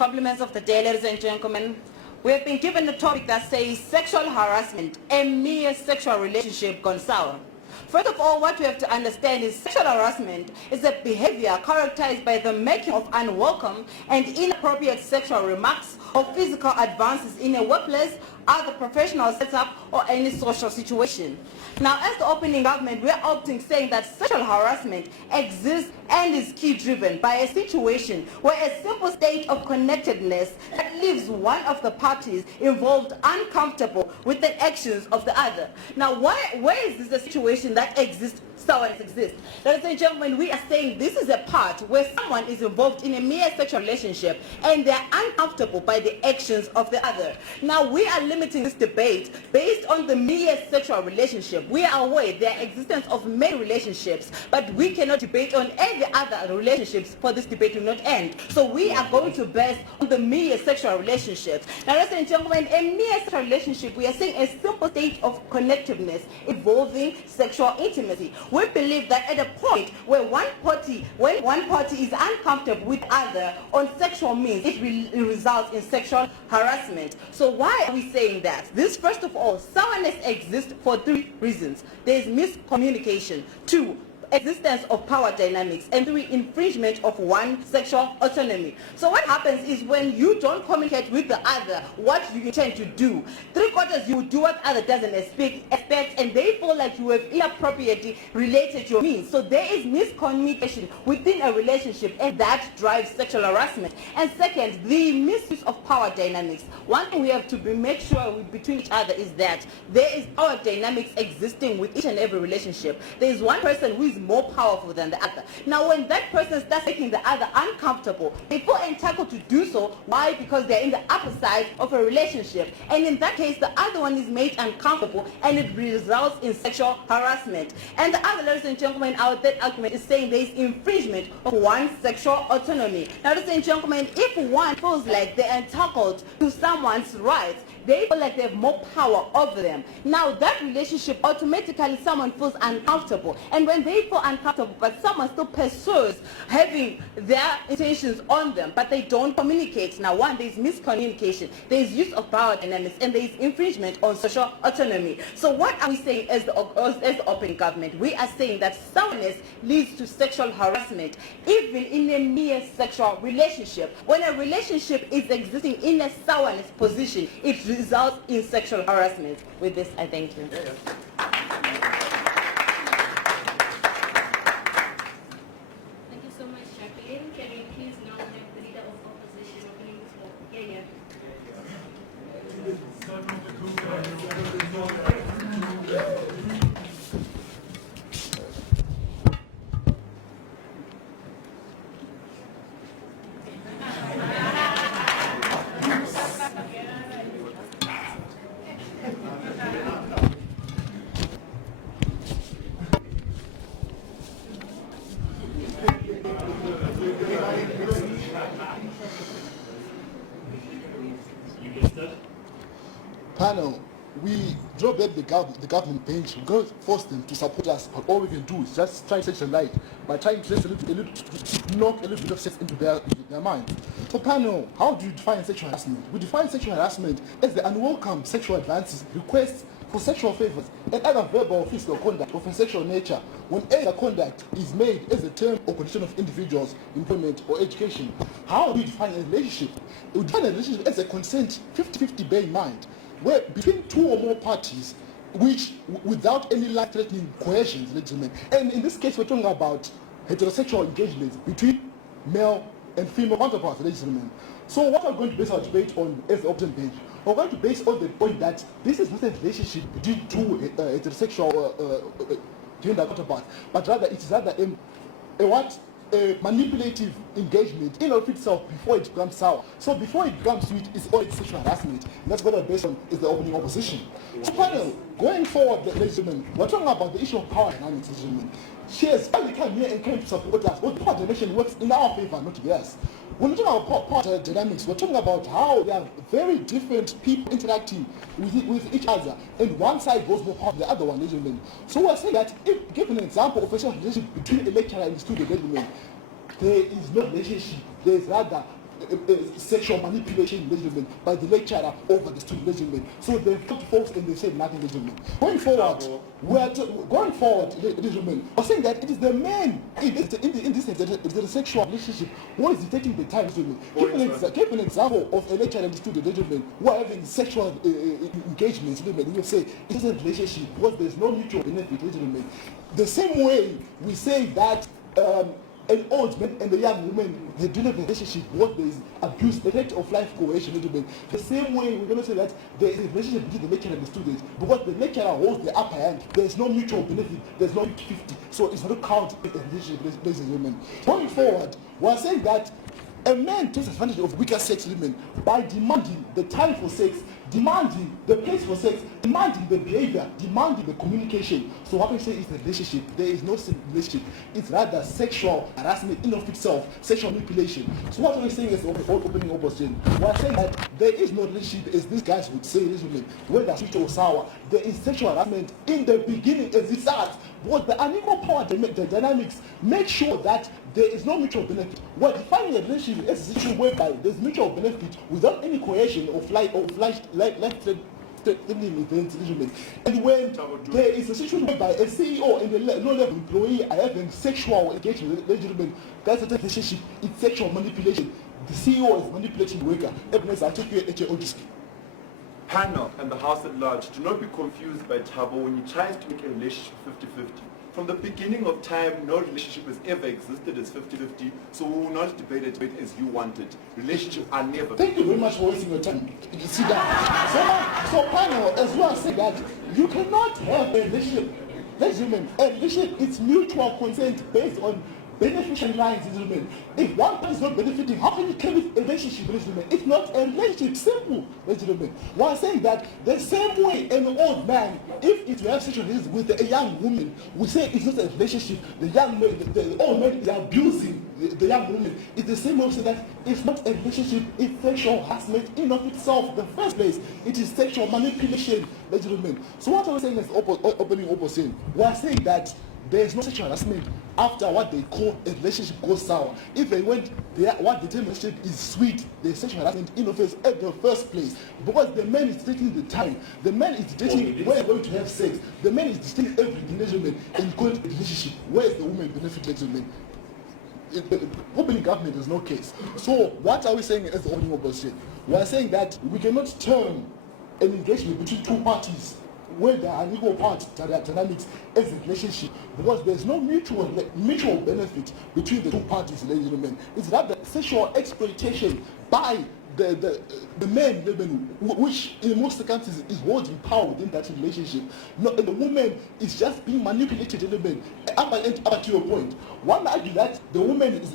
Compliments of the day, ladies and gentlemen. We have been given a topic that says sexual harassment, a mere sexual relationship gone sour. First of all, what we have to understand is sexual harassment is a behavior characterized by the making of unwelcome and inappropriate sexual remarks or physical advances in a workplace, other professional setup, or any social situation. Now, as the opening government, we are opting saying that sexual harassment exists and is key driven by a situation where a simple state of connectedness that leaves one of the parties involved uncomfortable with the actions of the other. Now, where is this a situation that exists? Someone exists. Ladies and gentlemen, we are saying this is a part where someone is involved in a mere sexual relationship and they are uncomfortable by the actions of the other. Now, we are limiting this debate based on the mere sexual relationship. We are aware there are existence of many relationships, but we cannot debate on any other relationships for this debate will not end. So we are going to base on the mere sexual relationships. Now, ladies and gentlemen, a mere sexual relationship, we are saying a simple state of connectiveness involving sexual intimacy. We believe that at a point where when one party is uncomfortable with other on sexual means, it results in sexual harassment. So why are we saying that? This, first of all, sourness exists for three reasons. There is miscommunication. 2, existence of power dynamics, and 3, infringement of one sexual autonomy. So what happens is when you don't communicate with the other what you intend to do, 3/4 you do what other doesn't expect, and they feel like you have inappropriately related your means. So there is miscommunication within a relationship, and that drives sexual harassment. And second, the misuse of power dynamics. One thing we have to make sure between each other is that there is power dynamics existing with each and every relationship. There is one person who is more powerful than the other. Now, when that person starts making the other uncomfortable, they feel entitled to do so. Why? Because they're in the upper side of a relationship. And in that case, the other one is made uncomfortable, and it results in sexual harassment. And the other, ladies and gentlemen, our third argument is saying there is infringement of one's sexual autonomy. Now, ladies and gentlemen, if one feels like they're entitled to someone's rights, they feel like they have more power over them. Now, that relationship, automatically someone feels uncomfortable. And when they feel uncomfortable, but someone still pursues having their intentions on them, but they don't communicate. Now, one, there is miscommunication, there is use of power dynamics, and there is infringement on social autonomy. So what are we saying as the open government? We are saying that sourness leads to sexual harassment, even in a mere sexual relationship. When a relationship is existing in a sourness position, it results in sexual harassment. With this, I thank you. Thank you so much, Jacqueline. Can we please now have the leader of opposition opening the floor? Yeah. Panel, we draw back the government bench. We're going to force them to support us, but all we can do is just try to shed light by trying to knock a little bit of sense into their mind. So panel, how do you define sexual harassment? We define sexual harassment as the unwelcome sexual advances, requests for sexual favors, and other verbal or physical conduct of a sexual nature when either conduct is made as a term or condition of individuals' employment or education. How do you define a relationship? We define a relationship as a consent 50-50 bear in mind, where between two or more parties, which without any life-threatening coercions, ladies and gentlemen. And in this case, we're talking about heterosexual engagements between male and female counterparts, ladies and gentlemen. So what we're going to base our debate on as the option bench, we're going to base on the point that this is not a relationship between two heterosexual gender counterparts, but rather it is rather a manipulative engagement in of itself before it becomes sour. So before it becomes sweet, it's already sexual harassment. And that's what we're based on is the opening opposition. So panel, going forward, ladies and gentlemen, we're talking about the issue of power dynamics, ladies and gentlemen. Cheers, why they come here and claim to support us? Well, power dynamics works in our favor, not theirs. When we talk about power dynamics, we're talking about how there are very different people interacting with each other, and one side goes more powerful than the other one, ladies and gentlemen. So we're saying that if given an example of a relationship between a lecturer and a student, ladies and gentlemen, there is no relationship, there is rather sexual manipulation, ladies and gentlemen, by the lecturer over the student, ladies and gentlemen. So they put folks and they said nothing, ladies and gentlemen. Going forward, ladies and gentlemen, we're saying that it is the man in this sexual relationship who is taking the time, ladies and gentlemen. Give an example of a lecturer and student, ladies and gentlemen, who are having sexual engagements, ladies and gentlemen. You say it is a relationship because there's no mutual benefit, ladies and gentlemen. The same way we say that an old man and a young woman, they do not have a relationship what there is abuse, the rate of life coercion, ladies and gentlemen. The same way we're going to say that there is a relationship between the lecturer and the student because the lecturer holds the upper hand. There is no mutual benefit, there's no 50-50, so it's not count as a relationship, ladies and gentlemen. Going forward, we're saying that a man takes advantage of weaker sex women by demanding the time for sex, demanding the place for sex, demanding the behavior, demanding the communication. So what we say is a relationship. There is no relationship. It's rather sexual harassment in of itself, sexual manipulation. So what we're saying is opening opposition. We're saying that there is no relationship, as these guys would say, ladies and gentlemen, whether sweet or sour. There is sexual harassment in the beginning as it starts. But the unequal power dynamics make sure that there is no mutual benefit. We're defining a relationship as a situation whereby there's mutual benefit without any coercion of life-threatening events. And when there is a situation whereby a CEO and a low-level employee are having sexual engagement, that's a relationship. It's sexual manipulation. The CEO is manipulating the worker. Evidence, I'll take you at your Panel and the House at large, do not be confused by Thabo when he tries to make a relationship 50-50. From the beginning of time, no relationship has ever existed as 50-50, so we will not debate it as you want it. Relationships are never... Thank you very much for wasting your time. You see that? So panel, as well as saying that you cannot have a relationship. Ladies and gentlemen, a relationship is mutual consent based on beneficial lines, ladies and gentlemen. If one person is not benefiting, how can you carry a relationship, ladies and gentlemen? It's not a relationship, simple, ladies and gentlemen. While saying that the same way an old man, if it have sexual relations with a young woman, we say it's not a relationship. The young man, the old man is abusing the young woman. It's the same way we say that it's not a relationship, it's sexual harassment in of itself. The first place, it is sexual manipulation, ladies and gentlemen. So what I'm saying is opening opposite. We are saying that there is no sexual harassment after what they call a relationship goes sour. If they went there, what the term relationship is sweet, there's sexual harassment in offense at the first place. Because the man is taking the time, the man is dating where they're going to have sex, the man is taking everything, ladies and gentlemen, and going to a relationship. Where is the woman benefit, ladies and gentlemen? Opening government is no case. So what are we saying as the opening opposition? We are saying that we cannot turn an engagement between two parties where there are equal parts dynamics as a relationship, because there's no mutual benefit between the two parties, ladies and gentlemen. It's rather sexual exploitation by the man, which in most circumstances is holding power within that relationship. No, and the woman is just being manipulated, gentlemen. Up to your point, one argue that the woman is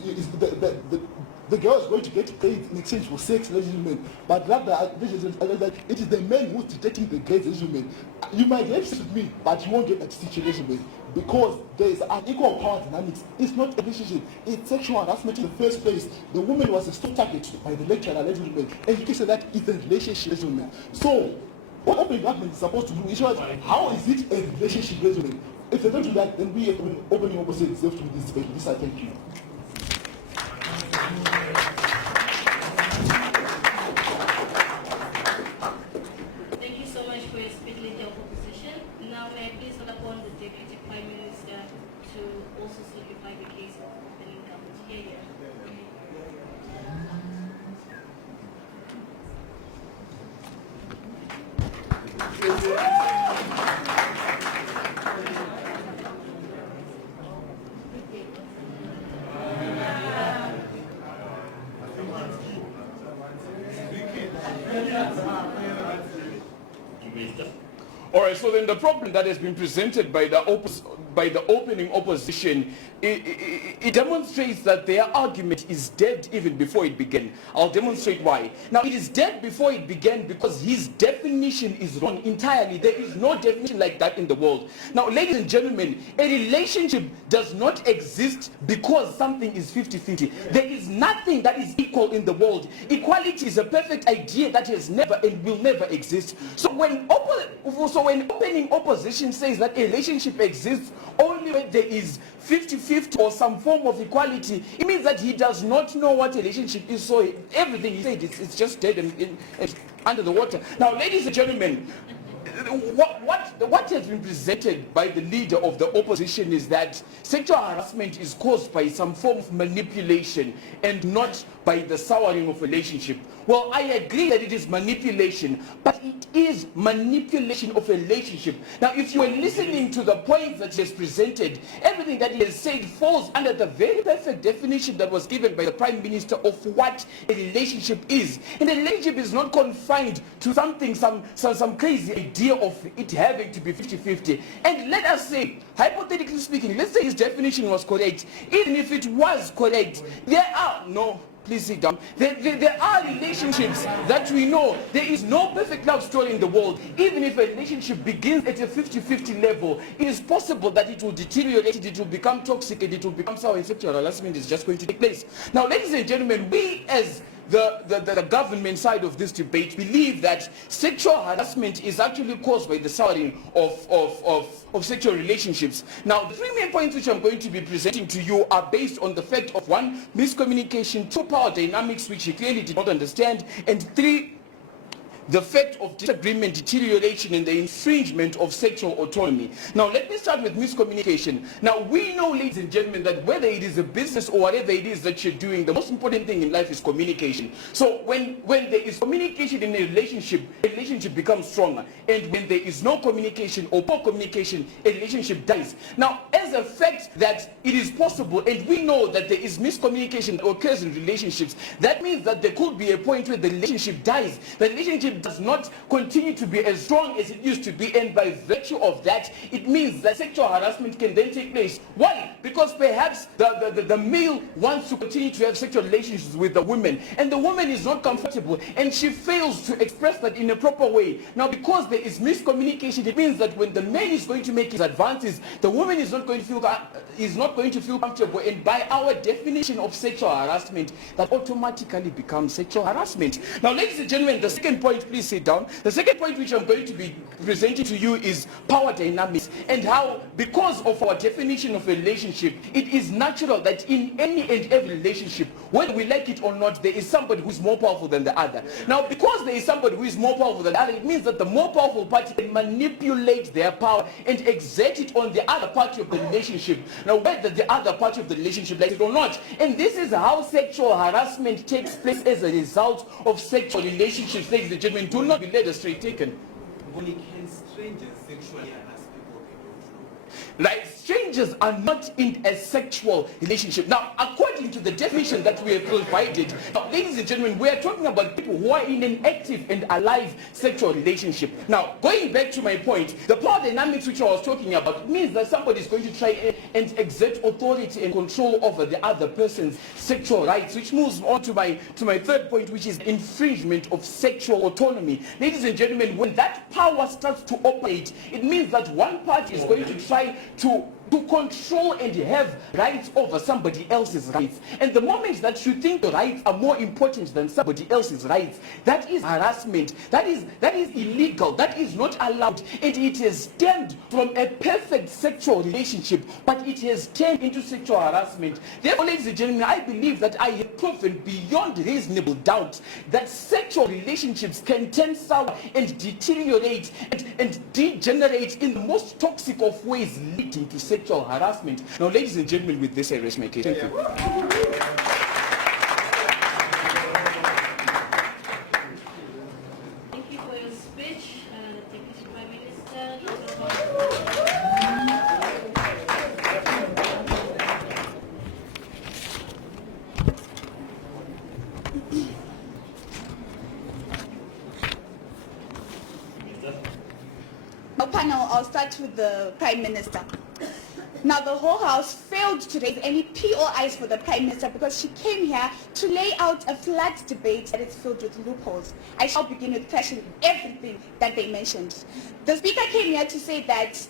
the girl is going to get paid in exchange for sex, ladies and gentlemen. But rather, it is the man who's detecting the gays, ladies and gentlemen. You might have sex with me, but you won't get that situation, ladies and gentlemen, because there is an equal power dynamics. It's not a relationship, it's sexual harassment in the first place. The woman was a stop target by the lecturer, ladies and gentlemen, and you can say that it's a relationship, ladies and gentlemen. So, what open government is supposed to do is how is it a relationship, ladies and gentlemen? If they don't do that, then we opening opposites have to do this debate. This I thank you. Thank you so much for your speech, Leader of Opposition. Now may I please call upon the Deputy Prime Minister to also certify the case of opening government. Here. All right, so then the problem that has been presented by the opening opposition, it demonstrates that their argument is dead even before it began. I'll demonstrate why. Now, it is dead before it began because his definition is wrong entirely. There is no definition like that in the world. Now, ladies and gentlemen, a relationship does not exist because something is 50-50. There is nothing that is equal in the world. Equality is a perfect idea that has never and will never exist. So when opening opposition says that a relationship exists only when there is 50-50 or some form of equality, it means that he does not know what a relationship is. So everything he said, it's just dead and under the water. Now, ladies and gentlemen, what has been presented by the leader of the opposition is that sexual harassment is caused by some form of manipulation and not by the souring of a relationship. Well, I agree that it is manipulation, but it is manipulation of a relationship. Now, if you are listening to the points that he has presented, everything that he has said falls under the very perfect definition that was given by the Prime Minister of what a relationship is. And a relationship is not confined to something, some crazy idea of it having to be 50-50. And let us say, hypothetically speaking, let's say his definition was correct. Even if it was correct, there are no... Please sit down. There are relationships that we know. There is no perfect love story in the world. Even if a relationship begins at a 50-50 level, it is possible that it will deteriorate, it will become toxic, and it will become sour, and sexual harassment is just going to take place. Now, ladies and gentlemen, we as the government side of this debate believe that sexual harassment is actually caused by the souring of sexual relationships. Now, the three main points which I'm going to be presenting to you are based on the fact of 1, miscommunication, 2, power dynamics which he clearly did not understand, and 3, the fact of disagreement, deterioration, and the infringement of sexual autonomy. Now, let me start with miscommunication. Now, we know, ladies and gentlemen, that whether it is a business or whatever it is that you're doing, the most important thing in life is communication. So when there is communication in a relationship becomes stronger. And when there is no communication or poor communication, a relationship dies. Now, as a fact that it is possible, and we know that there is miscommunication that occurs in relationships, that means that there could be a point where the relationship dies. The relationship does not continue to be as strong as it used to be, and by virtue of that, it means that sexual harassment can then take place. Why? Because perhaps the male wants to continue to have sexual relations with the woman, and the woman is not comfortable, and she fails to express that in a proper way. Now, because there is miscommunication, it means that when the man is going to make his advances, the woman is not going to feel comfortable, and by our definition of sexual harassment, that automatically becomes sexual harassment. Now, ladies and gentlemen, the second point, please sit down. The second point which I'm going to be presenting to you is power dynamics, and how, because of our definition of a relationship, it is natural that in any and every relationship, whether we like it or not, there is somebody who is more powerful than the other. Now, because there is somebody who is more powerful than the other, it means that the more powerful party can manipulate their power and exert it on the other party of the relationship. Now, whether the other party of the relationship likes it or not. And this is how sexual harassment takes place as a result of sexual relationships. Ladies and gentlemen, do not be led astray. Taken. Only can strangers sexually harass people they don't know? Like, strangers are not in a sexual relationship. Now, according to the definition that we have provided, now, ladies and gentlemen, we are talking about people who are in an active and alive sexual relationship. Now, going back to my point, the power dynamics which I was talking about means that somebody is going to try and exert authority and control over the other person's sexual rights, which moves on to my third point, which is infringement of sexual autonomy. Ladies and gentlemen, when that power starts to operate, it means that one party is going to try to control and have rights over somebody else's rights. And the moment that you think your rights are more important than somebody else's rights, that is harassment. That is illegal. That is not allowed. And it has stemmed from a perfect sexual relationship, but it has turned into sexual harassment. Therefore, ladies and gentlemen, I believe that I have proven beyond reasonable doubt that sexual relationships can turn sour and deteriorate and degenerate in the most toxic of ways, leading to sexual harassment. Now, ladies and gentlemen, with this I rest my case. Thank you. Thank you for your speech, Deputy Prime Minister. Our panel, I'll start with the Prime Minister. Now, the whole House failed to raise any POIs for the Prime Minister because she came here to lay out a flat debate that is filled with loopholes. I shall begin with questioning everything that they mentioned. The Speaker came here to say that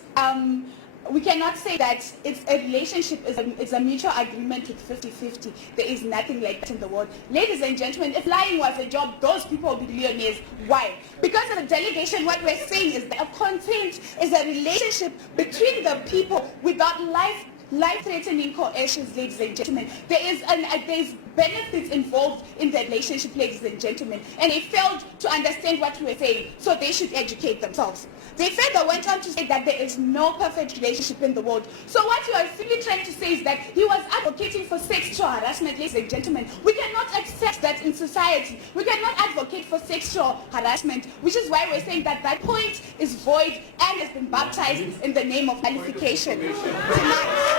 we cannot say that it's a relationship is a mutual agreement with 50-50. There is nothing like that in the world. Ladies and gentlemen, if lying was a job, those people would be millionaires. Why? Because in the delegation, what we're saying is that a consent is a relationship between the people without life-threatening coercions, ladies and gentlemen. There's benefits involved in the relationship, ladies and gentlemen, and they failed to understand what we were saying, so they should educate themselves. They further went on to say that there is no perfect relationship in the world. So what you are simply trying to say is that he was advocating for sexual harassment, ladies and gentlemen. We cannot accept that in society. We cannot advocate for sexual harassment, which is why we're saying that that point is void and has been baptized in the name of nullification tonight.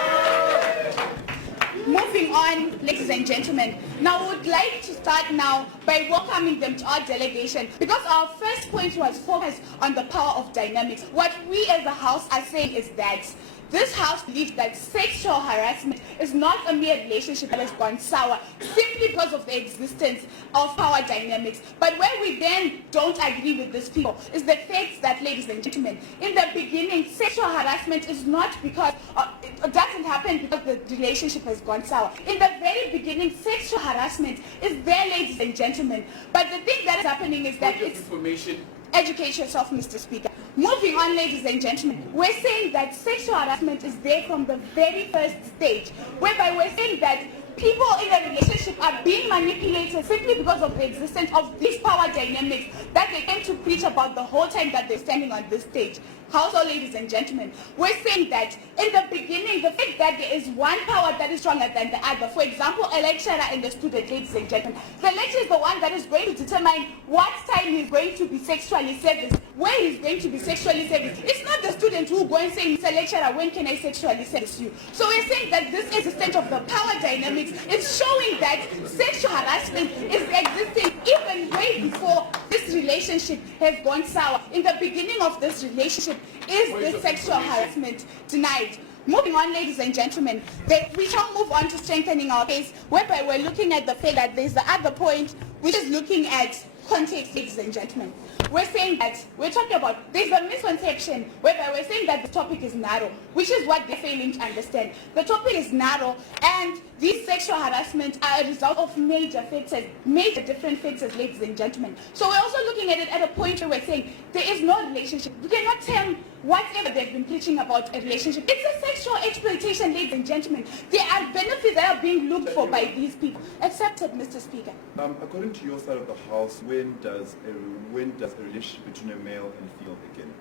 Moving on, ladies and gentlemen. Now, we would like to start now by welcoming them to our delegation, because our first point was focused on the power of dynamics. What we as a house are saying is that this house believes that sexual harassment is not a mere relationship that has gone sour simply because of the existence of power dynamics. But where we then don't agree with these people is the fact that, ladies and gentlemen, in the beginning, sexual harassment is not because it doesn't happen because the relationship has gone sour. In the very beginning, sexual harassment is there, ladies and gentlemen. But the thing that is happening is that it's information. Educate yourself, Mr. Speaker. Moving on, ladies and gentlemen, we're saying that sexual harassment is there from the very first stage, whereby we're saying that people in a relationship are being manipulated simply because of the existence of these power dynamics that they came to preach about the whole time that they're standing on this stage. Household, ladies and gentlemen, we're saying that in the beginning, the fact that there is one power that is stronger than the other, for example, a lecturer and a student, ladies and gentlemen, the lecturer is the one that is going to determine what time he's going to be sexually serviced, where he's going to be sexually serviced. It's not the student who will go and say, Mr. Lecturer, when can I sexually service you? So we're saying that this existence of the power dynamics is showing that sexual harassment is existing even way before this relationship has gone sour. In the beginning of this relationship is the sexual harassment denied. Moving on, ladies and gentlemen, we shall move on to strengthening our case, whereby we're looking at the fact that there's the other point, which is looking at context, ladies and gentlemen. We're saying that, we're talking about, there's a misconception whereby we're saying that the topic is narrow, which is what they're failing to understand. The topic is narrow, and these sexual harassment are a result of major factors, major different factors, ladies and gentlemen. So we're also looking at it at a point where we're saying there is no relationship. We cannot tell whatever they've been preaching about a relationship. It's a sexual exploitation, ladies and gentlemen. There are benefits that are being looked for by these people. Accepted, Mr. Speaker. According to your side of the house, when does a relationship between a male and female begin?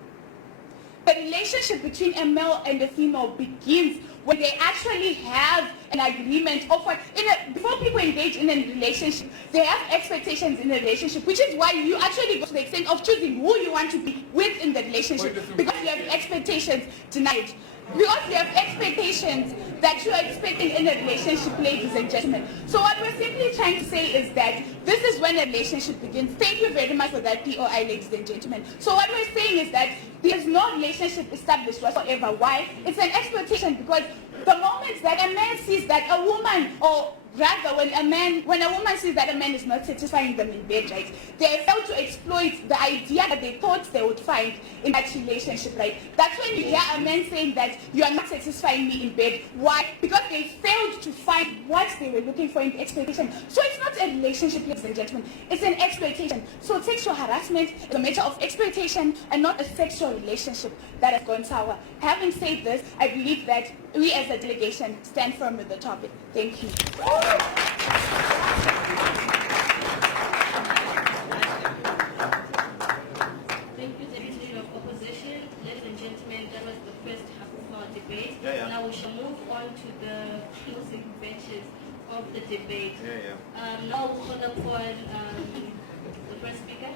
The relationship between a male and a female begins when they actually have an agreement of what, before people engage in a relationship, they have expectations in a relationship, which is why you actually go to the extent of choosing who you want to be with in the relationship, because you have expectations tonight. Because you have expectations that you are expecting in a relationship, ladies and gentlemen. So what we're simply trying to say is that this is when a relationship begins. Thank you very much for that, POI, ladies and gentlemen. So what we're saying is that there's no relationship established whatsoever. Why? It's an exploitation, because the moment that a man sees that a woman, or rather when a woman sees that a man is not satisfying them in bed, right, they fail to exploit the idea that they thought they would find in that relationship, right? That's when you hear a man saying that you are not satisfying me in bed. Why? Because they failed to find what they were looking for in the exploitation. So it's not a relationship, ladies and gentlemen. It's an exploitation. So sexual harassment is a matter of exploitation and not a sexual relationship that has gone sour. Having said this, I believe that we as a delegation stand firm with the topic. Thank you. Thank you, Deputy Leader of Opposition. Ladies and gentlemen, that was the first half of our debate. Now we shall move on to the closing benches of the debate. Now we'll call upon the first speaker.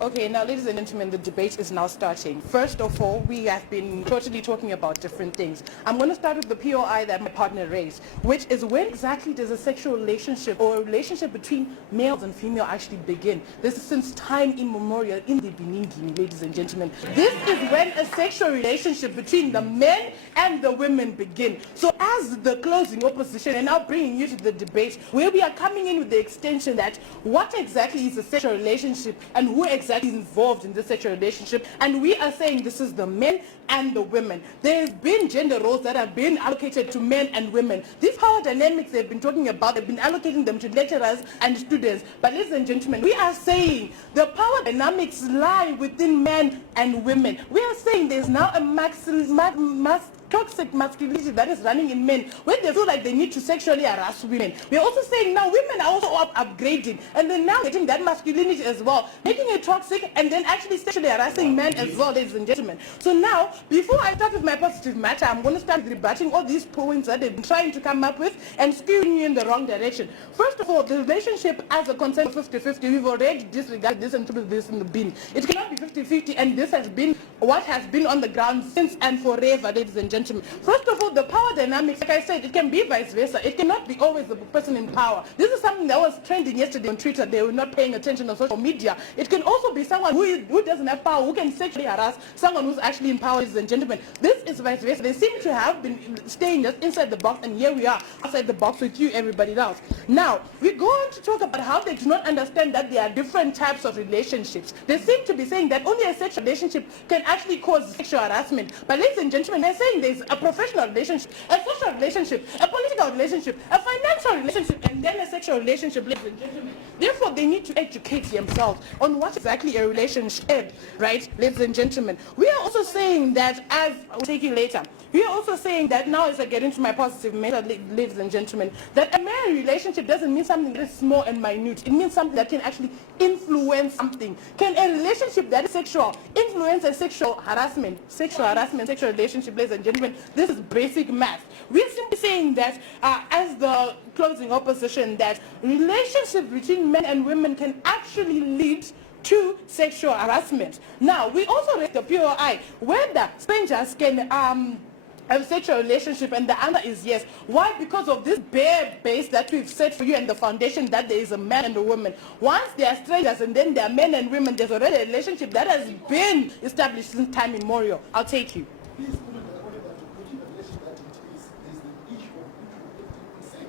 Okay, now ladies and gentlemen, the debate is now starting. First of all, we have been totally talking about different things. I'm going to start with the POI that my partner raised, which is when exactly does a sexual relationship or a relationship between males and female actually begin? This is since time immemorial in the Benin Guinea, ladies and gentlemen. This is when a sexual relationship between the men and the women begin. So as the closing opposition, and now bringing you to the debate, where we are coming in with the extension that what exactly is a sexual relationship and who exactly is involved in this sexual relationship, and we are saying this is the men and the women. There's been gender roles that have been allocated to men and women. These power dynamics they've been talking about, they've been allocating them to lecturers and students. But ladies and gentlemen, we are saying the power dynamics lie within men and women. We are saying there's now a toxic masculinity that is running in men when they feel like they need to sexually harass women. We're also saying now women are also upgrading, and they're now getting that masculinity as well, making it toxic and then actually sexually harassing men as well, ladies and gentlemen. So now, before I start with my positive matter, I'm going to start rebutting all these points that they've been trying to come up with and skewing you in the wrong direction. First of all, the relationship as a concern of 50-50, we've already disregarded this and put this in the bin. It cannot be 50-50, and this has been what has been on the ground since and forever, ladies and gentlemen. First of all, the power dynamics, like I said, it can be vice versa. It cannot be always the person in power. This is something that was trending yesterday on Twitter. They were not paying attention on social media. It can also be someone who doesn't have power, who can sexually harass someone who's actually in power, ladies and gentlemen. This is vice versa. They seem to have been staying just inside the box, and here we are outside the box with you, everybody else. Now, we go on to talk about how they do not understand that there are different types of relationships. They seem to be saying that only a sexual relationship can actually cause sexual harassment. But ladies and gentlemen, they're saying there's a professional relationship, a social relationship, a political relationship, a financial relationship, and then a sexual relationship, ladies and gentlemen. Therefore, they need to educate themselves on what exactly a relationship, right, ladies and gentlemen. We are also saying that, as I'll take you later, we are also saying that now as I get into my positive matter, ladies and gentlemen, that a marriage relationship doesn't mean something that is small and minute. It means something that can actually influence something. Can a relationship that is sexual influence a sexual harassment, sexual relationship, ladies and gentlemen? This is basic math. We're simply saying that as the closing opposition, that relationships between men and women can actually lead to sexual harassment. Now, we also raised the POI, whether strangers can a sexual relationship, and the answer is yes. Why? Because of this bare base that we've set for you and the foundation that there is a man and a woman. Once they are strangers and then they are men and women, there's already a relationship that has been established since time immemorial. I'll take you. Please comment on whatever to put in the relation that it is the issue of 50%.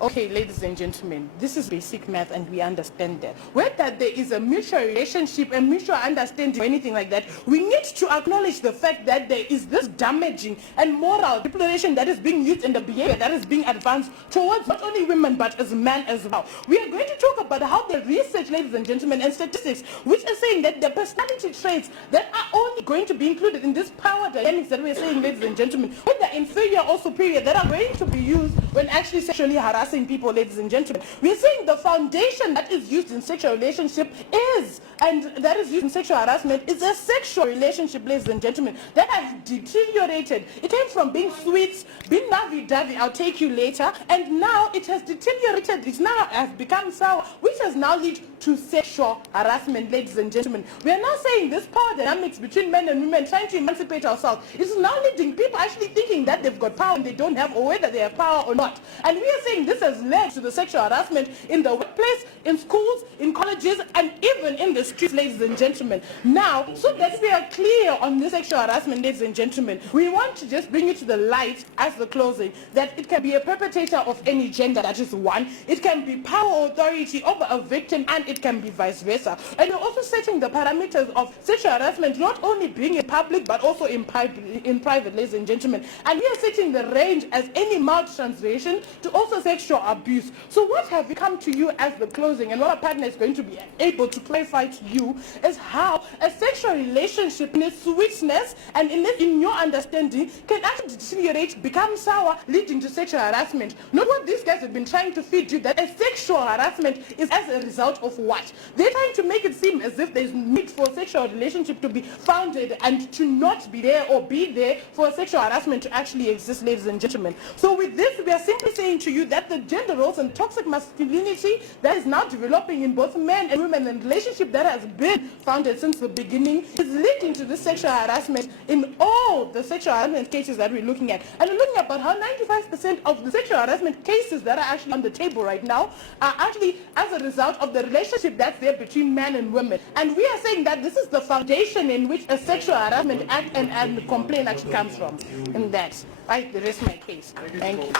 Okay, ladies and gentlemen, this is basic math and we understand that. Whether there is a mutual relationship, a mutual understanding or anything like that, we need to acknowledge the fact that there is this damaging and moral manipulation that is being used in the behavior that is being advanced towards not only women but as men as well. We are going to talk about how the research, ladies and gentlemen, and statistics, which are saying that the personality traits that are only going to be included in this power dynamics that we are saying, ladies and gentlemen, whether inferior or superior, that are going to be used when actually sexually harassing people, ladies and gentlemen. We're saying the foundation that is used in sexual relationship is, and that is used in sexual harassment, is a sexual relationship, ladies and gentlemen, that has deteriorated. It came from being sweet, being lovey-dovey, I'll take you later, and now it has deteriorated. It now has become sour, which has now led to sexual harassment, ladies and gentlemen. We are now saying this power dynamics between men and women, trying to emancipate ourselves, is now leading people actually thinking that they've got power and they don't have, or whether they have power or not. And we are saying this has led to the sexual harassment in the workplace, in schools, in colleges, and even in the streets, ladies and gentlemen. Now, so that we are clear on this sexual harassment, ladies and gentlemen, we want to just bring you to the light as the closing, that it can be a perpetrator of any gender, that is one. It can be power or authority over a victim, and it can be vice versa. And we're also setting the parameters of sexual harassment, not only being in public, but also in private, ladies and gentlemen. And we are setting the range as any mild transgression to also sexual abuse. So what have we come to you as the closing, and what our partner is going to be able to clarify to you is how a sexual relationship in its sweetness and in your understanding can actually deteriorate, become sour, leading to sexual harassment. Not what these guys have been trying to feed you, that a sexual harassment is as a result of what? They're trying to make it seem as if there's need for a sexual relationship to be founded and to not be there, or be there for a sexual harassment to actually exist, ladies and gentlemen. So with this, we are simply saying to you that the the gender roles and toxic masculinity that is now developing in both men and women, and relationship that has been founded since the beginning is leading to this sexual harassment in all the sexual harassment cases that we're looking at. And we're looking about how 95% of the sexual harassment cases that are actually on the table right now are actually as a result of the relationship that's there between men and women. And we are saying that this is the foundation in which a sexual harassment act and complaint actually comes from. And that's right, the rest of my case. Thank you.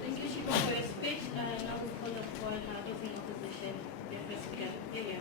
Thank you, Shiko, for your speech. Now we call upon those in opposition. Their first speaker. Yeah.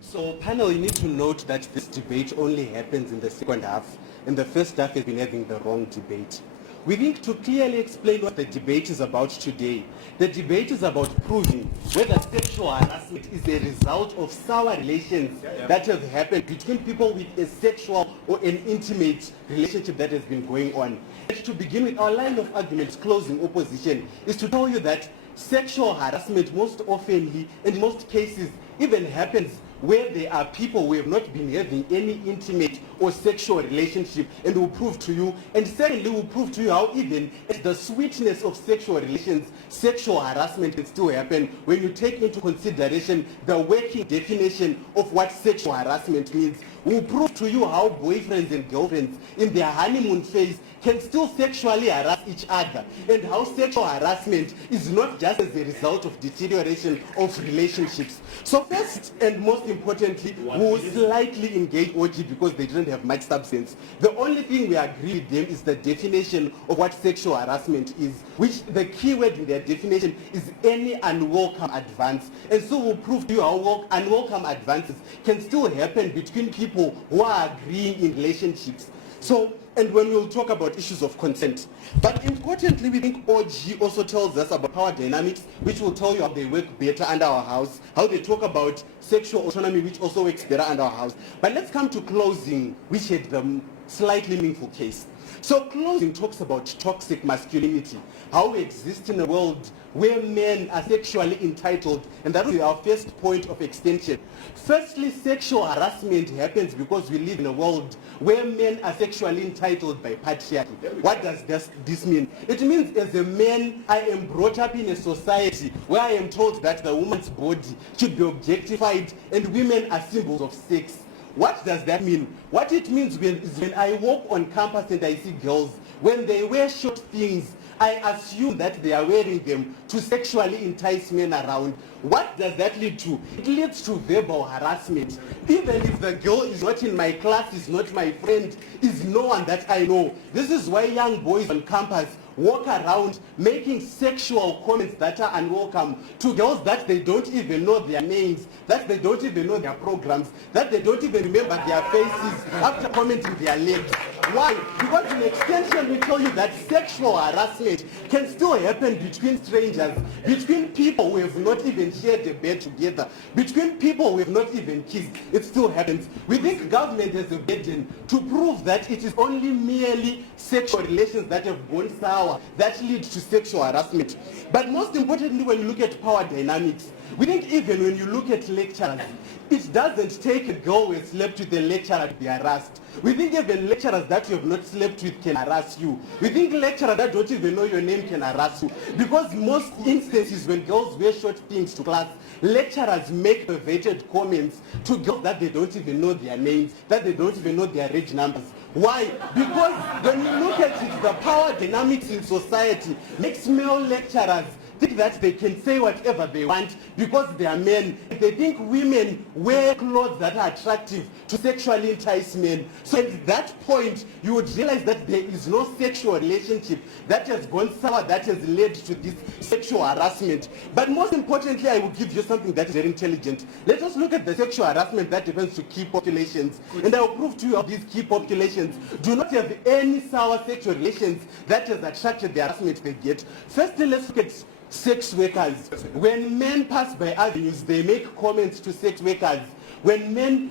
So panel, you need to note that this debate only happens in the second half. In the first half, has been having the wrong debate. We need to clearly explain what the debate is about today. The debate is about proving whether sexual harassment is a result of sour relations that have happened between people with a sexual or an intimate relationship that has been going on. And to begin with, our line of argument, closing opposition, is to tell you that sexual harassment most often, in most cases, even happens where there are people who have not been having any intimate or sexual relationship, and will prove to you, and secondly will prove to you how even at the sweetness of sexual relations, sexual harassment can still happen when you take into consideration the working definition of what sexual harassment means. Will prove to you how boyfriends and girlfriends in their honeymoon phase can still sexually harass each other, and how sexual harassment is not just as a result of deterioration of relationships. So first and most importantly, we will slightly engage OG because they didn't have much substance. The only thing we agree with them is the definition of what sexual harassment is, which the key word in their definition is any unwelcome advance. And so we'll prove to you how unwelcome advances can still happen between people who are agreeing in relationships. So, and when we'll talk about issues of consent. But importantly, we think OG also tells us about power dynamics, which will tell you how they work better under our house, how they talk about sexual autonomy, which also works better under our house. But let's come to closing, which had the slightly meaningful case. So closing talks about toxic masculinity, how we exist in a world where men are sexually entitled, and that will be our first point of extension. Firstly, sexual harassment happens because we live in a world where men are sexually entitled by patriarchy. What does this mean? It means as a man, I am brought up in a society where I am told that the woman's body should be objectified and women are symbols of sex. What does that mean? What it means is when I walk on campus and I see girls, when they wear short things, I assume that they are wearing them to sexually entice men around. What does that lead to? It leads to verbal harassment. Even if the girl is not in my class, is not my friend, is no one that I know. This is why young boys on campus walk around making sexual comments that are unwelcome to girls that they don't even know their names, that they don't even know their programs, that they don't even remember their faces after commenting their legs. Why? Because in extension we tell you that sexual harassment can still happen between strangers, between people who have not even shared a bed together, between people who have not even kissed. It still happens. We think government has a burden to prove that it is only merely sexual relations that have gone sour that lead to sexual harassment. But most importantly, when you look at power dynamics, we think even when you look at lecturers, it doesn't take a girl who has slept with a lecturer to be harassed. We think even lecturers that you have not slept with can harass you. We think lecturers that don't even know your name can harass you. Because most instances when girls wear short things to class, lecturers make perverted comments to girls that they don't even know their names, that they don't even know their reg numbers. Why? Because when you look at it, the power dynamics in society makes male lecturers think that they can say whatever they want because they are men. They think women wear clothes that are attractive to sexually entice men. So at that point, you would realize that there is no sexual relationship that has gone sour, that has led to this sexual harassment. But most importantly, I will give you something that is very intelligent. Let us look at the sexual harassment that happens to key populations. And I will prove to you how these key populations do not have any sour sexual relations that has attracted the harassment they get. Firstly, let's look at sex workers. When men pass by avenues, they make comments to sex workers. When men,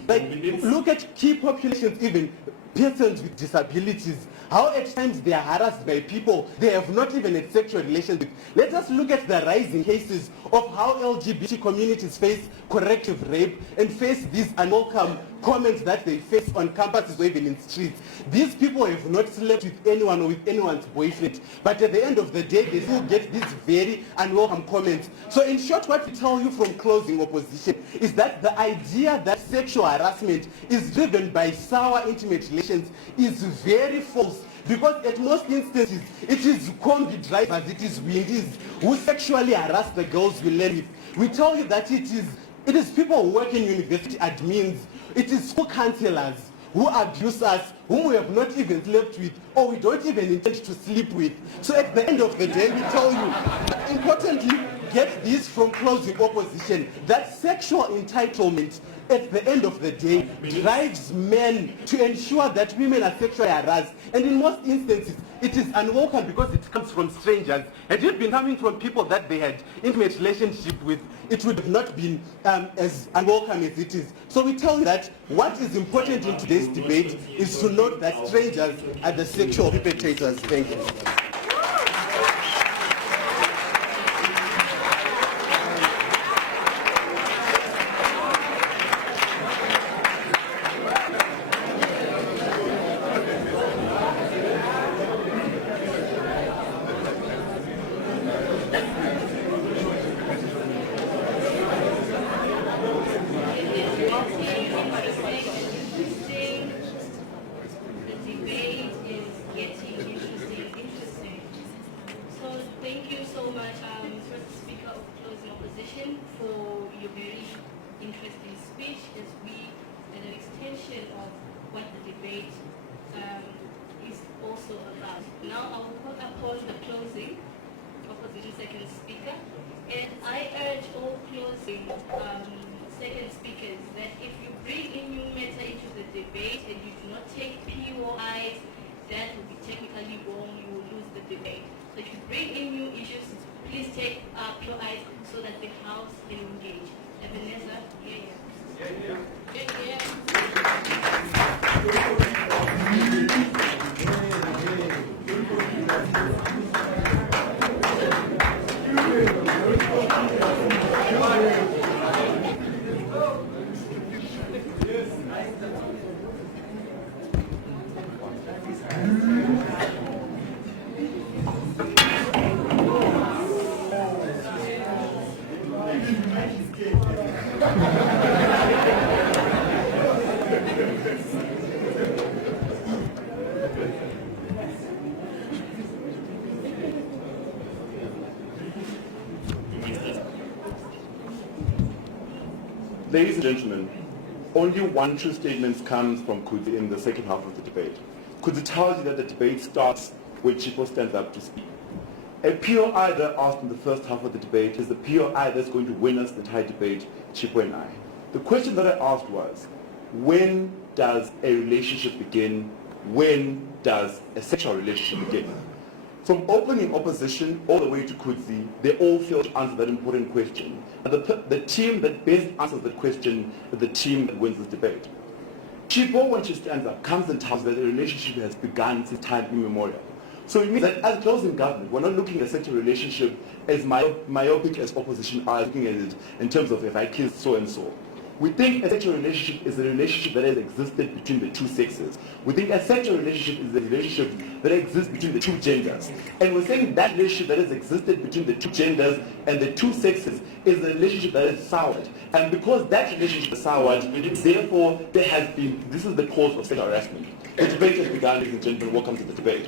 look at key populations even, persons with disabilities, how at times they are harassed by people they have not even had sexual relations with. Let us look at the rising cases of how LGBT communities face corrective rape and face these unwelcome comments that they face on campuses or even in streets. These people have not slept with anyone or with anyone's boyfriend, but at the end of the day they still get these very unwelcome comments. So in short, what we tell you from closing opposition is that the idea that sexual harassment is driven by sour intimate relations is very false, because at most instances it is combi drivers, it is windies who sexually harass the girls we learn with. We tell you that it is people who work in university admins, it is school counselors who abuse us, whom we have not even slept with, or we don't even intend to sleep with. So at the end of the day, we tell you, importantly, get this from closing opposition, that sexual entitlement at the end of the day drives men to ensure that women are sexually harassed, and in most instances it is unwelcome because it comes from strangers. Had it been coming from people that they had intimate relationship with, it would have not been as unwelcome as it is. So we tell you that what is important in today's debate is to note that strangers are the sexual perpetrators. Thank you. Thank you so much, First Speaker of Closing Opposition, for your very interesting speech, as we, as an extension of what the debate is also about. Now I will call upon the closing opposition second speaker, and I urge all closing second speakers that if you bring in new matter into the debate and you do not take POIs, that will be technically wrong, you will lose the debate. So if you bring in new issues, please take POIs so that the House can engage. Ebenezer, Ladies and gentlemen, only one true statement comes from Kudzi in the second half of the debate. Kudzi tells you that the debate starts when Chipo stands up to speak. A POI that I asked in the first half of the debate is the POI that's going to win us the entire debate, Chipo and I. The question that I asked was, when does a relationship begin? When does a sexual relationship begin? From opening opposition all the way to Kudzi, they all failed to answer that important question. And the team that best answers that question is the team that wins this debate. Chipo, when she stands up, comes and tells us that the relationship has begun since time immemorial. So it means that as closing government, we're not looking at such a relationship as myopic as opposition are looking at it in terms of if I kiss so and so. We think a sexual relationship is a relationship that has existed between the two sexes. We think a sexual relationship is a relationship that exists between the two genders. And we're saying that relationship that has existed between the two genders and the two sexes is a relationship that is soured. And because that relationship is soured, therefore there has been, this is the cause of sexual harassment. The debate has begun, ladies and gentlemen. Welcome to the debate.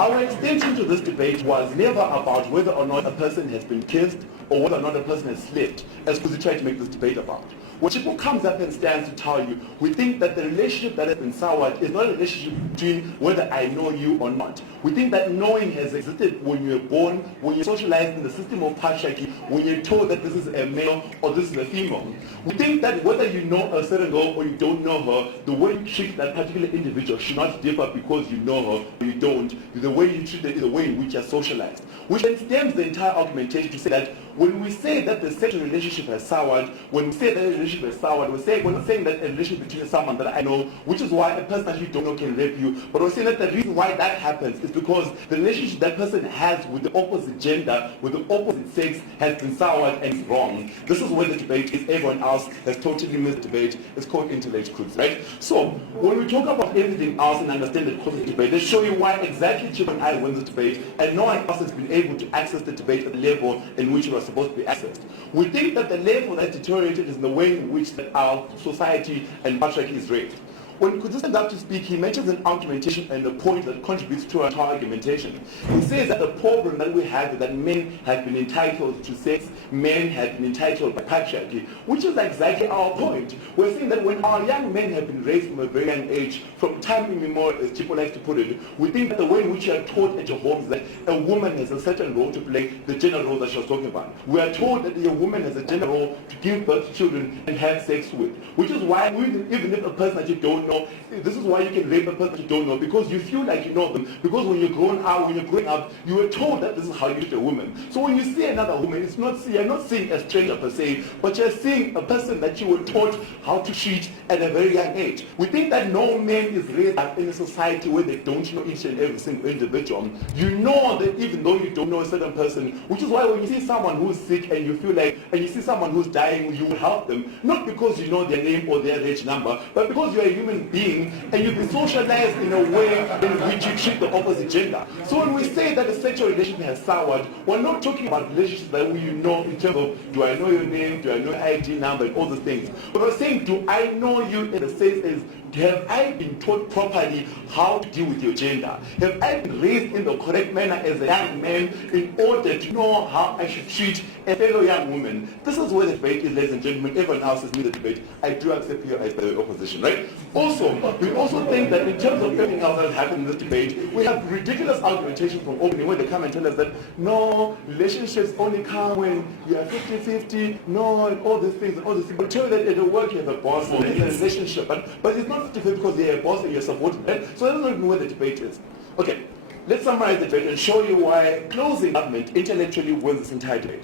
Our extension to this debate was never about whether or not a person has been kissed or whether or not a person has slept, as Kudzi tried to make this debate about. When Chipo comes up and stands to tell you, we think that the relationship that has been soured is not a relationship between whether I know you or not. We think that knowing has existed when you were born, when you're socialized in the system of patriarchy, when you're told that this is a male or this is a female. We think that whether you know a certain girl or you don't know her, the way you treat that particular individual should not differ because you know her or you don't. The way you treat her is the way in which you're socialized. Which then stems the entire argumentation to say that when we say that the sexual relationship has soured, when we say that the relationship has soured, we're not saying that a relationship between someone that I know, which is why a person that you don't know can rape you, but we're saying that the reason why that happens is because the relationship that person has with the opposite gender, with the opposite sex, has been soured and is wrong. This is where the debate is. Everyone else has totally missed the debate. It's called intellect crux, right? So when we talk about everything else and understand the cause of the debate, let's show you why exactly Chip and I win this debate, and no one else has been able to access the debate at the level in which it was supposed to be accessed. We think that the level that deteriorated is the way in which our society and patriarchy is raised. When Kudu stand up to speak, he mentions an argumentation and a point that contributes to our argumentation. He says that the problem that we have is that men have been entitled to sex, men have been entitled by patriarchy, which is exactly our point. We're saying that when our young men have been raised from a very young age, from time immemorial, as Chipo likes to put it, we think that the way in which you are taught at your homes that a woman has a certain role to play, the gender role that she was talking about. We are told that a woman has a gender role to give birth to children and have sex with, which is why even if a person that you don't know, this is why you can rape a person that you don't know, because you feel like you know them, because when you're growing up, you were told that this is how you treat a woman. So when you see another woman, you're not seeing a stranger per se, but you're seeing a person that you were taught how to treat at a very young age. We think that no man is raised up in a society where they don't know each and every single individual. You know that even though you don't know a certain person, which is why when you see someone who's sick and you feel like, and you see someone who's dying, you will help them, not because you know their name or their reg number, but because you're a human being and you've been socialized in a way in which you treat the opposite gender. So when we say that a sexual relationship has soured, we're not talking about relationships that you know in terms of, do I know your name, do I know your ID number, and all those things. But we're saying, do I know you in the sense as, have I been taught properly how to deal with your gender? Have I been raised in the correct manner as a young man in order to know how I should treat a fellow young woman? This is where the debate is, ladies and gentlemen. Everyone else is in the debate. I do accept you as the opposition, right? Also, we also think that in terms of everything else that has happened in this debate, we have ridiculous argumentation from opening where they come and tell us that, no, relationships only come when you are 50-50, no, and all these things, and all these things. But tell you that at the work you have a boss, and it's a relationship, but it's not 50-50 because you're a boss and you're supporting, right? So I don't know where the debate is. Okay, let's summarize the debate and show you why closing government intellectually wins this entire debate.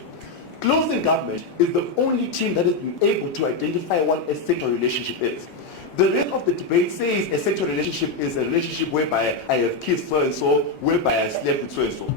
Closing government is the only team that has been able to identify what a sexual relationship is. The rest of the debate says a sexual relationship is a relationship whereby I have kissed so-and-so, whereby I slept with so-and-so.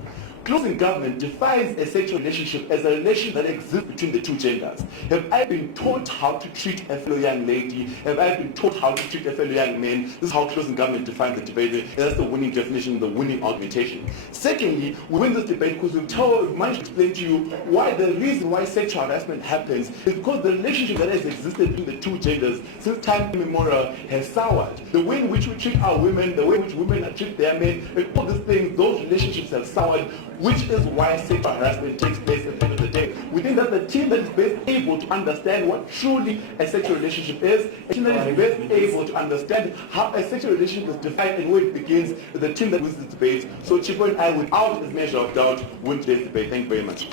Closing government defines a sexual relationship as a relation that exists between the two genders. Have I been taught how to treat a fellow young lady? Have I been taught how to treat a fellow young man? This is how closing government defines the debate, and that's the winning definition, the winning argumentation. Secondly, we win this debate because we've managed to explain to you why the reason why sexual harassment happens is because the relationship that has existed between the two genders since time immemorial has soured. The way in which we treat our women, the way in which women treat their men, and all these things, those relationships have soured, which is why sexual harassment takes place at the end of the day. We think that the team that is best able to understand what truly a sexual relationship is, a team that is best able to understand how a sexual relationship is defined and where it begins, is the team that wins this debate. So Chipo and I, without this measure of doubt, win today's debate. Thank you very much.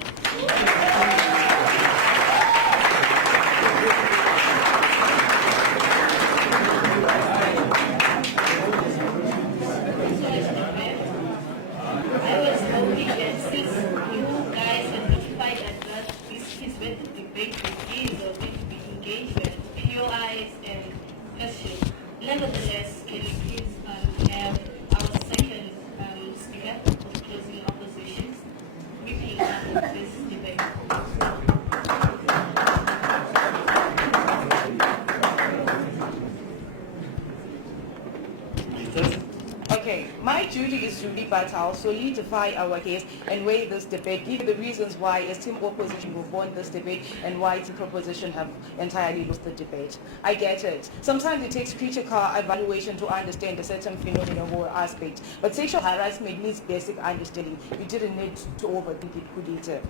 Nevertheless, can you please have our second speaker for closing oppositions repeat this debate? Okay, my duty is to lead battle, solidify our case and weigh this debate, give the reasons why as team opposition will won this debate and why team proposition have entirely lost the debate. I get it. Sometimes it takes critical evaluation to understand a certain phenomenon or aspect, but sexual harassment needs basic understanding. You didn't need to overthink it, could it?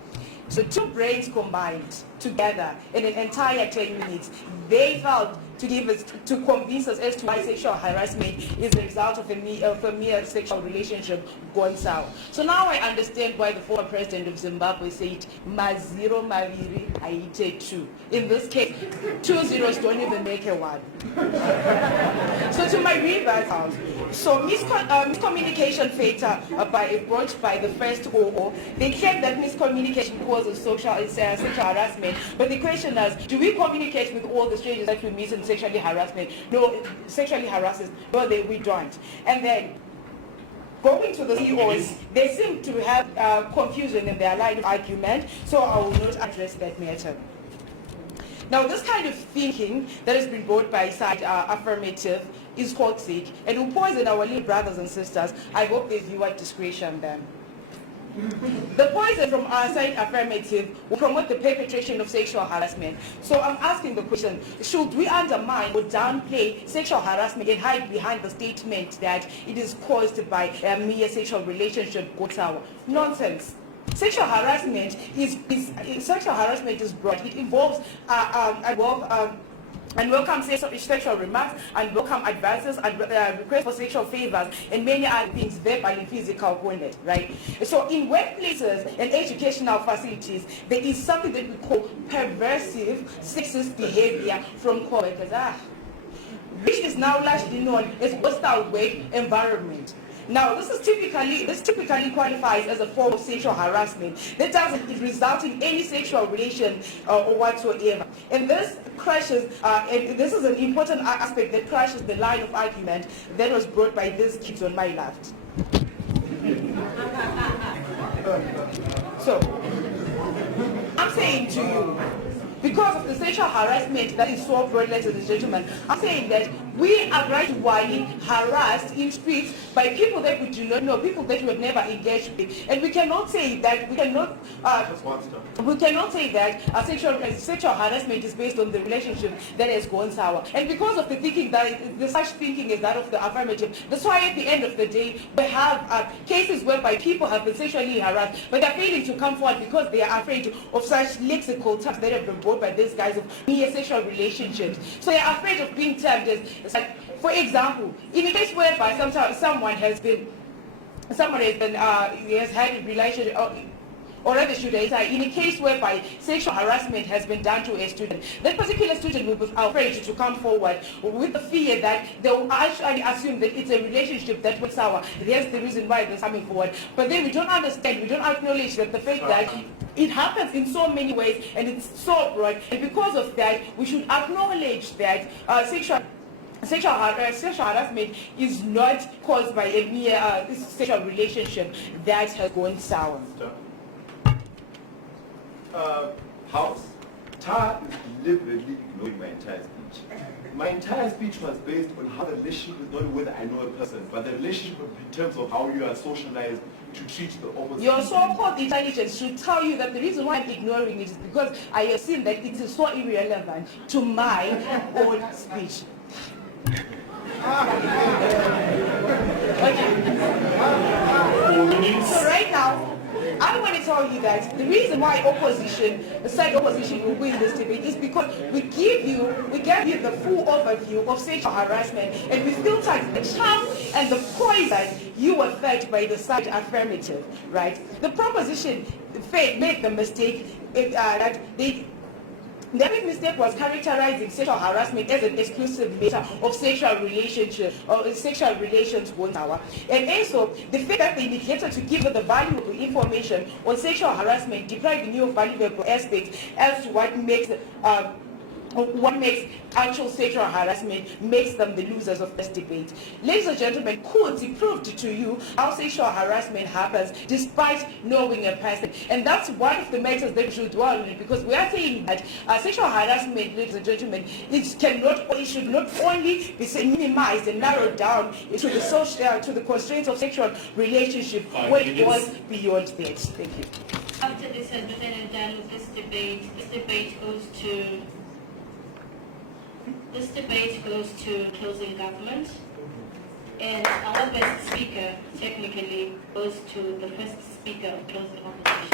So two brains combined together in an entire 10 minutes, they felt to convince us as to why sexual harassment is the result of a mere sexual relationship gone sour. So now I understand why the former president of Zimbabwe said, "Maziro maviri aite two." In this case, 2 zeros don't even make a 1. So to my readers house, so miscommunication factor brought by the first OO, they claim that miscommunication causes sexual harassment, but the question is, do we communicate with all the strangers that we meet and sexually harassment? No, sexually harasses, no, we don't. And then, going to the CEOs, they seem to have confusion in their line of argument, so I will not address that matter. Now, this kind of thinking that has been brought by side affirmative is toxic and will poison our little brothers and sisters. I hope they view at discretion then. The poison from our side affirmative will promote the perpetration of sexual harassment. So I'm asking the question, should we undermine or downplay sexual harassment and hide behind the statement that it is caused by a mere sexual relationship go sour? Nonsense. Sexual harassment is broad. It involves unwelcome sexual remarks, unwelcome advances, and requests for sexual favors, and many other things, verbal and physical, right? So in workplaces and educational facilities, there is something that we call perversive sexist behavior from co-workers, which is now largely known as hostile work environment. Now, this typically qualifies as a form of sexual harassment that doesn't result in any sexual relation or whatsoever. And this crashes, and this is an important aspect that crashes the line of argument that was brought by these kids on my left. So, I'm saying to you, because of the sexual harassment that is so broad, ladies and gentlemen, I'm saying that we are gradually harassed in streets by people that we do not know, people that we have never engaged with, and we cannot say that sexual harassment is based on the relationship that has gone sour. And because of the thinking that the such thinking is that of the affirmative, that's why at the end of the day we have cases whereby people have been sexually harassed, but they're failing to come forward because they are afraid of such lexical terms that have been brought by these guys of mere sexual relationships. So they're afraid of being termed as, for example, in a case whereby someone has had a relationship, or rather should I say, in a case whereby sexual harassment has been done to a student, that particular student will be afraid to come forward with the fear that they will actually assume that it's a relationship that went sour. That's the reason why they're coming forward. But then we don't understand, we don't acknowledge that the fact that it happens in so many ways and it's so broad, and because of that, we should acknowledge that sexual harassment is not caused by a mere sexual relationship that has gone sour. House, Tar is deliberately ignoring my entire speech. My entire speech was based on how the relationship is not whether I know a person, but the relationship in terms of how you are socialized to treat the opposite. Your so-called intelligence should tell you that the reason why I'm ignoring it is because I assume that it is so irrelevant to my own speech. Okay. So right now, I want to tell you that the reason why the side opposition will win this debate is because we gave you the full overview of sexual harassment, and we filtered the charm and the poison you were fed by the side affirmative, right? The proposition made the mistake that the big mistake was characterizing sexual harassment as an exclusive matter of sexual relationship or sexual relations one hour. And also, the fact that they neglected to give the valuable information on sexual harassment, depriving you of valuable aspects as to what makes actual sexual harassment makes them the losers of this debate. Ladies and gentlemen, courts proved to you how sexual harassment happens despite knowing a person. And that's one of the matters that we should dwell on, because we are saying that sexual harassment, ladies and gentlemen, it should not only be minimized and narrowed down to the constraints of sexual relationship, where it goes beyond that. Thank you. After this has been done with this debate goes to closing government, and our best speaker technically goes to the first speaker of closing opposition.